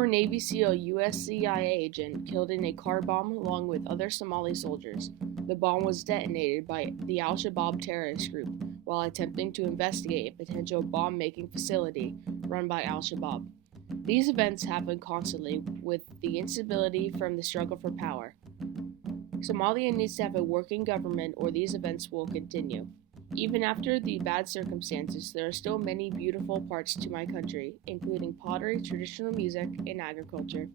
former Navy SEAL US CIA agent killed in a car bomb along with other Somali soldiers. The bomb was detonated by the Al-Shabaab terrorist group while attempting to investigate a potential bomb-making facility run by Al-Shabaab. These events happen constantly with the instability from the struggle for power. Somalia needs to have a working government or these events will continue. Even after the bad circumstances, there are still many beautiful parts to my country, including pottery, traditional music, and agriculture.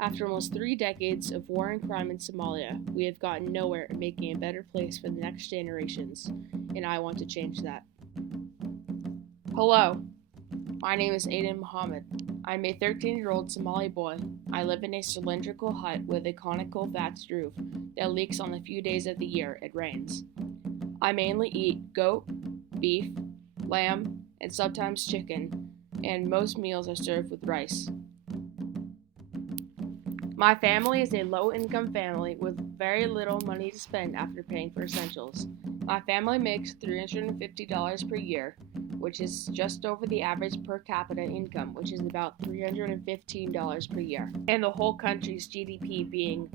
After almost 3 decades of war and crime in Somalia, we have gotten nowhere in making a better place for the next generations, and I want to change that. Hello, my name is Aiden Mohammed. I'm a 13-year-old Somali boy. I live in a cylindrical hut with a conical thatched roof that leaks on the few days of the year it rains. I mainly eat goat, beef, lamb, and sometimes chicken, and most meals are served with rice. My family is a low-income family with very little money to spend after paying for essentials. My family makes $350 per year, which is just over the average per capita income, which is about $315 per year, and the whole country's GDP being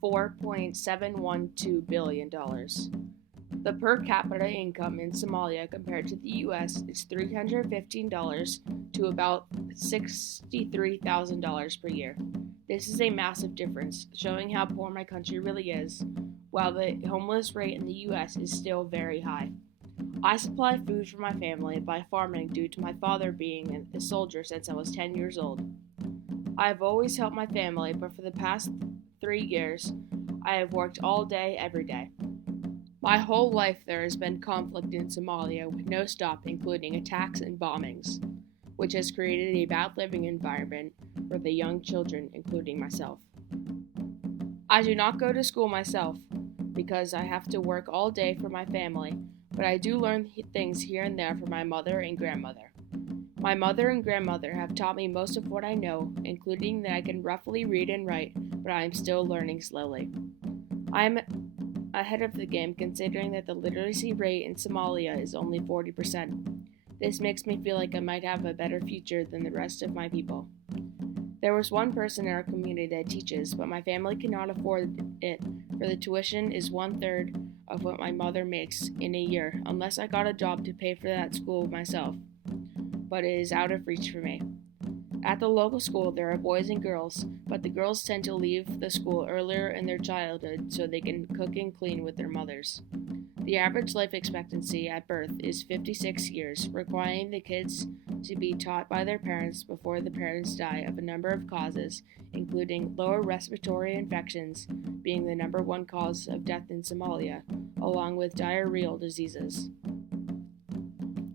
$4.712 billion. The per capita income in Somalia compared to the US is $315 to about $63,000 per year. This is a massive difference, showing how poor my country really is, while the homeless rate in the US is still very high. I supply food for my family by farming due to my father being a soldier since I was 10 years old. I have always helped my family, but for the past 3 years, I have worked all day, every day. My whole life there has been conflict in Somalia with no stop, including attacks and bombings, which has created a bad living environment for the young children, including myself. I do not go to school myself because I have to work all day for my family, but I do learn things here and there from my mother and grandmother. My mother and grandmother have taught me most of what I know, including that I can roughly read and write, but I am still learning slowly. I am ahead of the game considering that the literacy rate in Somalia is only 40%. This makes me feel like I might have a better future than the rest of my people. There was one person in our community that teaches, but my family cannot afford it, for the tuition is 1/3 of what my mother makes in a year, unless I got a job to pay for that school myself, but it is out of reach for me. At the local school, there are boys and girls, but the girls tend to leave the school earlier in their childhood so they can cook and clean with their mothers. The average life expectancy at birth is 56 years, requiring the kids to be taught by their parents before the parents die of a number of causes, including lower respiratory infections being the number one cause of death in Somalia, along with diarrheal diseases.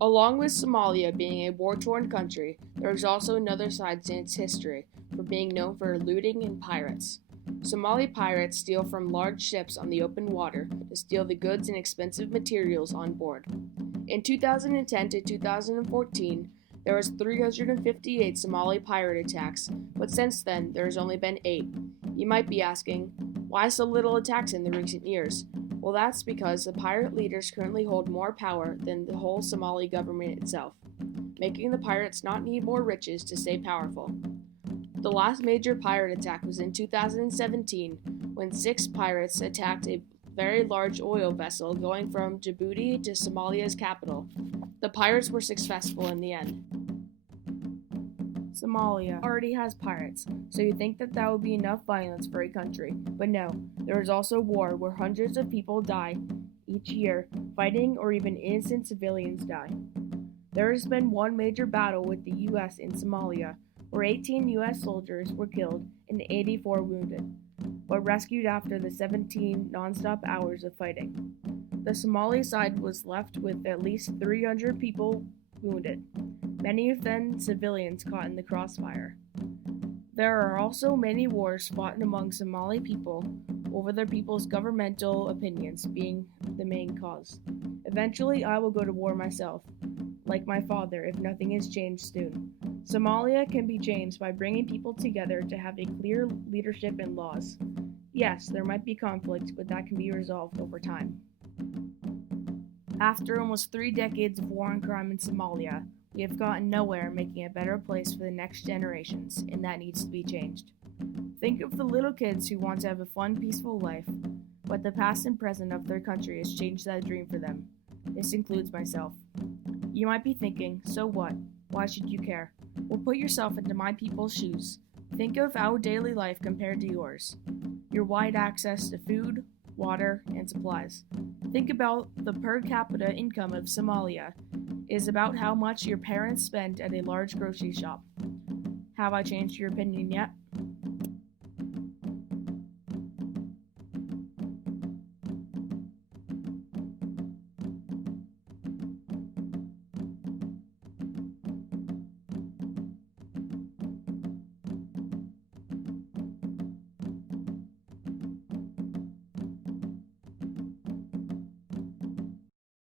Along with Somalia being a war-torn country, there is also another side to its history, for being known for looting and pirates. Somali pirates steal from large ships on the open water to steal the goods and expensive materials on board. In 2010 to 2014, there was 358 Somali pirate attacks, but since then there has only been 8. You might be asking, why so little attacks in the recent years? Well, that's because the pirate leaders currently hold more power than the whole Somali government itself, making the pirates not need more riches to stay powerful. The last major pirate attack was in 2017, when 6 pirates attacked a very large oil vessel going from Djibouti to Somalia's capital. The pirates were successful in the end. Somalia already has pirates, so you'd think that would be enough violence for a country. But no, there is also war where hundreds of people die each year fighting or even innocent civilians die. There has been one major battle with the US in Somalia where 18 US soldiers were killed and 84 wounded, but rescued after the 17 non-stop hours of fighting. The Somali side was left with at least 300 people wounded, many of them civilians caught in the crossfire. There are also many wars fought among Somali people over their people's governmental opinions being the main cause. Eventually, I will go to war myself, like my father, if nothing is changed soon. Somalia can be changed by bringing people together to have a clear leadership and laws. Yes, there might be conflict, but that can be resolved over time. After almost 3 decades of war and crime in Somalia, We have gotten nowhere making a better place for the next generations, and that needs to be changed. Think of the little kids who want to have a fun, peaceful life, but the past and present of their country has changed that dream for them. This includes myself. You might be thinking, so what? Why should you care? Well, put yourself into my people's shoes. Think of our daily life compared to yours. Your wide access to food, water, and supplies. Think about the per capita income of Somalia is about how much your parents spend at a large grocery shop. Have I changed your opinion yet?